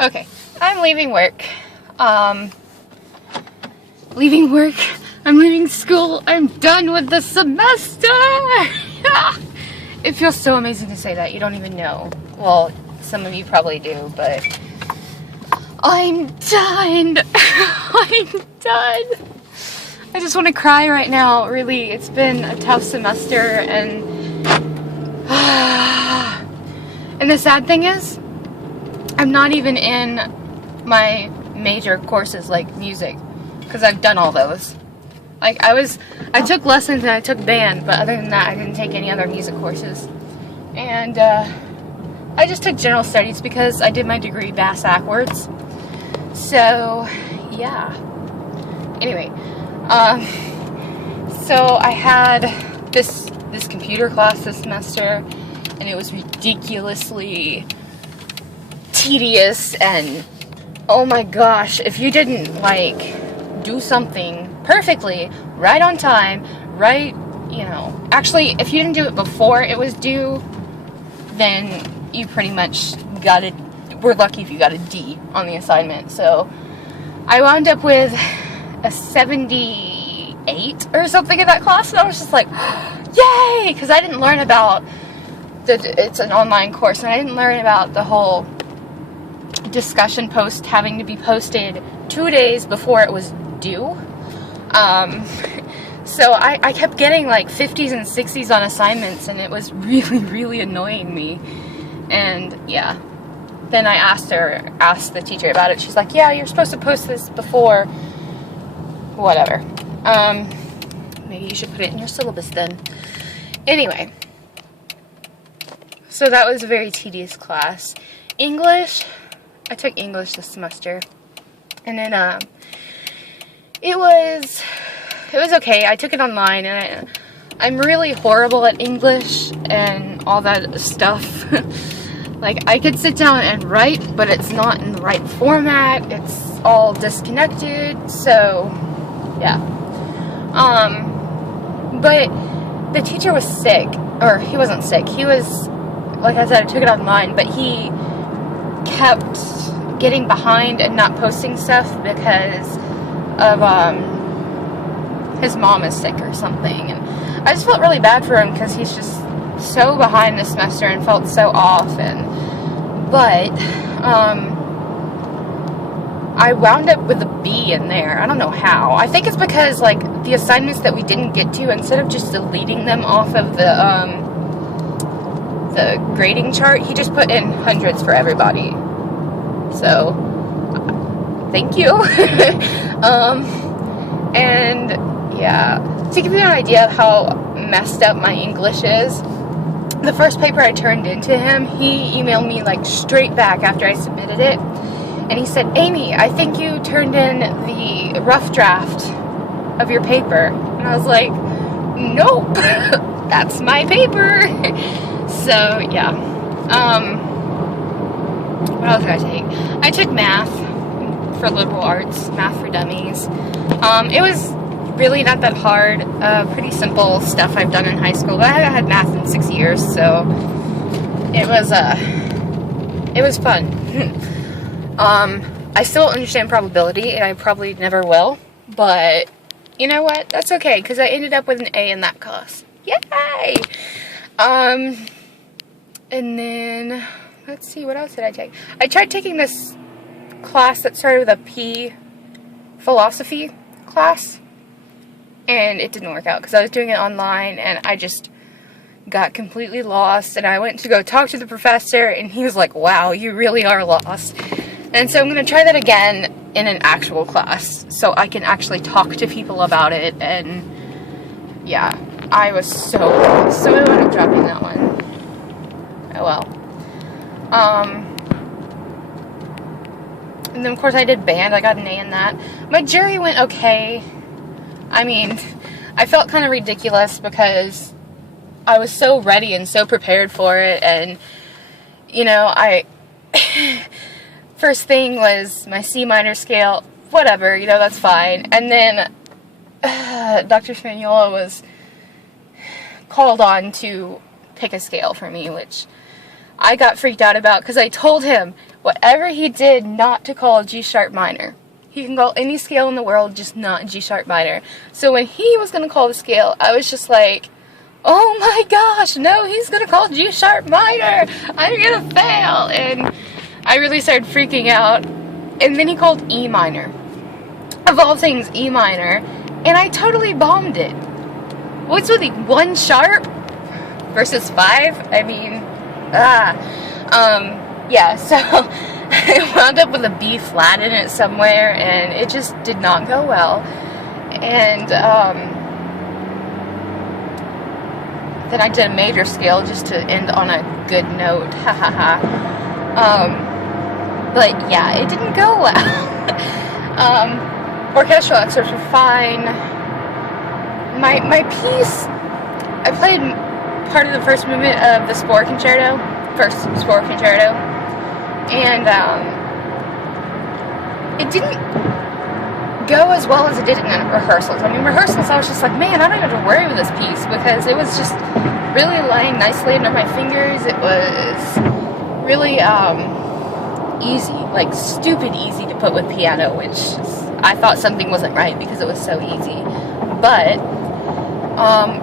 Okay, I'm leaving work. Leaving work. I'm leaving school. I'm done with the semester. It feels so amazing to say that. You don't even know. Well, some of you probably do, but I'm done. I'm done. I just want to cry right now. Really, it's been a tough semester, and and the sad thing is, I'm not even in my major courses like music, because I've done all those. Like, I took lessons and I took band, but other than that, I didn't take any other music courses. And I just took general studies because I did my degree backwards. So, yeah. Anyway, so I had this computer class this semester, and it was ridiculously tedious, and oh my gosh, if you didn't, like, do something perfectly, right on time, right, you know, actually, if you didn't do it before it was due, then you pretty much we're lucky if you got a D on the assignment. So I wound up with a 78 or something in that class, and I was just like, yay, because I didn't learn about it's an online course, and I didn't learn about the whole discussion post having to be posted 2 days before it was due. So I kept getting like 50s and 60s on assignments, and it was really, really annoying me. And yeah, then I asked the teacher about it. She's like, yeah, you're supposed to post this before whatever. Maybe you should put it in your syllabus then. Anyway, so that was a very tedious class. English, I took English this semester, and then it was okay. I took it online, and I'm really horrible at English and all that stuff. Like, I could sit down and write, but it's not in the right format. It's all disconnected. So yeah. But the teacher was sick, or he wasn't sick. He was, like I said, I took it online, but he kept getting behind and not posting stuff because of his mom is sick or something. And I just felt really bad for him because he's just so behind this semester and felt so off. But I wound up with a B in there. I don't know how. I think it's because, like, the assignments that we didn't get to, instead of just deleting them off of the grading chart, he just put in hundreds for everybody. So, thank you. And yeah, to give you an idea of how messed up my English is, the first paper I turned into him, he emailed me like straight back after I submitted it, and he said, Amy, I think you turned in the rough draft of your paper. And I was like, nope, that's my paper. So yeah. What else did I take? I took math for liberal arts, math for dummies. It was really not that hard, pretty simple stuff I've done in high school, but I haven't had math in 6 years, so it was fun. I still don't understand probability, and I probably never will, but you know what, that's okay, because I ended up with an A in that class. Yay! And then, let's see, what else did I take? I tried taking this class that started with a P, philosophy class, and it didn't work out because I was doing it online, and I just got completely lost, and I went to go talk to the professor, and he was like, wow, you really are lost. And so I'm going to try that again in an actual class, so I can actually talk to people about it. And yeah, I was so I wound up dropping that one. Oh well. And then of course I did band. I got an A in that. My jury went okay. I mean, I felt kind of ridiculous because I was so ready and so prepared for it, and you know, first thing was my C minor scale, whatever, you know, that's fine. And then Dr. Spagnola was called on to pick a scale for me, which I got freaked out about because I told him whatever he did not to call G sharp minor. He can call any scale in the world, just not G sharp minor. So when he was going to call the scale, I was just like, oh my gosh, no, he's going to call G sharp minor. I'm going to fail. And I really started freaking out. And then he called E minor. Of all things, E minor. And I totally bombed it. What's with the 1 sharp versus 5? I mean, yeah, so I wound up with a B flat in it somewhere, and it just did not go well. And then I did a major scale just to end on a good note, ha ha ha. But yeah, it didn't go well. Orchestral excerpts were fine. My piece, I played part of the first movement of the first score concerto, and it didn't go as well as it did in rehearsals. I mean, rehearsals, I was just like, man, I don't have to worry with this piece, because it was just really lying nicely under my fingers. It was really easy, like stupid easy to put with piano, which I thought something wasn't right because it was so easy. But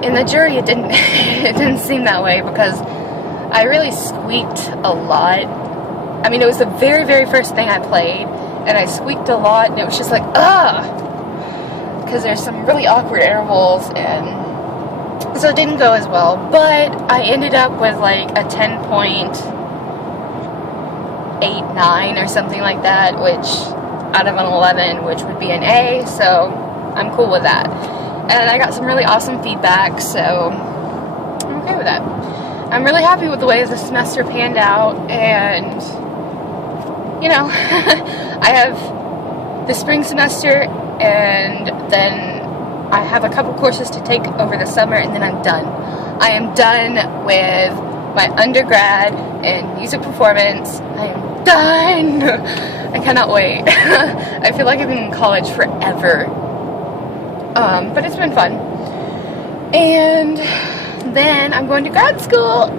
in the jury, it didn't it didn't seem that way, because I really squeaked a lot. I mean, it was the very, very first thing I played, and I squeaked a lot, and it was just like, ugh, because there's some really awkward intervals, and so it didn't go as well. But I ended up with like a 10.89 or something like that, which out of an 11, which would be an A, so I'm cool with that. And I got some really awesome feedback, so I'm okay with that. I'm really happy with the way the semester panned out, and, you know, I have the spring semester, and then I have a couple courses to take over the summer, and then I'm done. I am done with my undergrad in music performance. I am done! I cannot wait. I feel like I've been in college forever. But it's been fun. And then I'm going to grad school.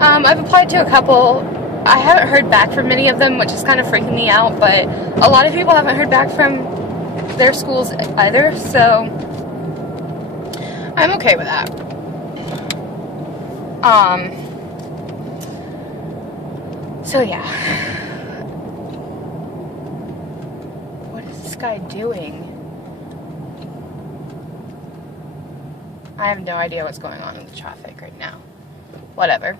I've applied to a couple. I haven't heard back from many of them, which is kind of freaking me out, but a lot of people haven't heard back from their schools either, so I'm okay with that. So yeah. What is this guy doing? I have no idea what's going on in the traffic right now. Whatever.